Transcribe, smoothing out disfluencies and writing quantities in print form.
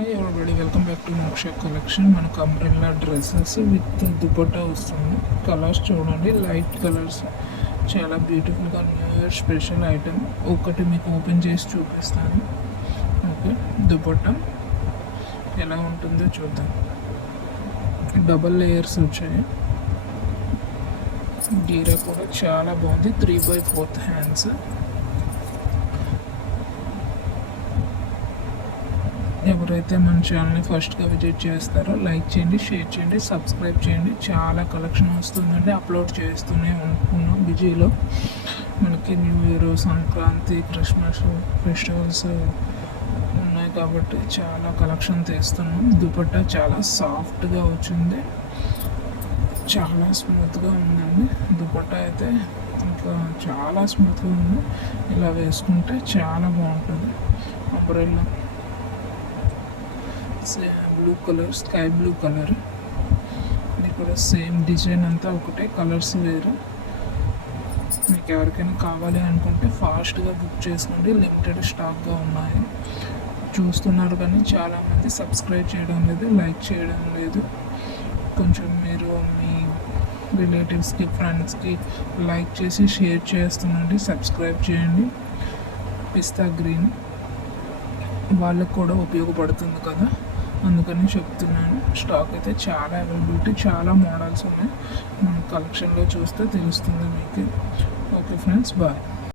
Hi everybody, welcome back to మోక్ష collection. మనకు umbrella dresses with dupatta వస్తుంది. కలర్స్ చూడండి, లైట్ కలర్స్, చాలా బ్యూటిఫుల్గా న్యూ ఇయర్ స్పెషల్ ఐటమ్. ఒకటి మీకు ఓపెన్ చేసి చూపిస్తాను. ఓకే, దుపట్టా ఎలా ఉంటుందో చూద్దాం. డబల్ లేయర్స్ వచ్చాయి. గీరా కూడా చాలా బాగుంది. 3/4 హ్యాండ్స్. ఎవరైతే మన ఛానల్ని ఫస్ట్గా విజిట్ చేస్తారో లైక్ చేయండి, షేర్ చేయండి, సబ్స్క్రైబ్ చేయండి. చాలా కలెక్షన్ వస్తుందండి, అప్లోడ్ చేస్తూనే ఉంటున్నాం. బిజీలో మనకి new year, Sankranti, Christmas festivals ఉన్నాయి కాబట్టి చాలా కలెక్షన్ తీస్తున్నాం. దుపట్టా చాలా సాఫ్ట్గా వచ్చింది, చాలా స్మూత్గా ఉందండి. దుపట్టా అయితే ఇంకా చాలా స్మూత్గా ఉంది. ఇలా వేసుకుంటే చాలా బాగుంటుంది. Umbrella blue colour, sky blue colour. ఇది కూడా సేమ్ డిజైన్ అంతా ఒకటే, కలర్స్ వేరు. మీకు ఎవరికైనా కావాలి అనుకుంటే ఫాస్ట్గా బుక్ చేసుకోండి, లిమిటెడ్ స్టాక్గా ఉన్నాయి. చూస్తున్నారు కానీ చాలామంది సబ్స్క్రైబ్ చేయడం లేదు, లైక్ చేయడం లేదు. కొంచెం మీరు మీ రిలేటివ్స్కి, ఫ్రెండ్స్కి లైక్ చేసి షేర్ చేస్తుండండి, సబ్స్క్రైబ్ చేయండి. పిస్తా గ్రీన్ వాళ్ళకు కూడా ఉపయోగపడుతుంది కదా, అందుకని చెప్తున్నాను. స్టాక్ అయితే చాలా అవైలబిలిటీ, చాలా మోడల్స్ ఉన్నాయి. మన కలెక్షన్లో చూస్తే తెలుస్తుంది మీకు. Okay friends, bye.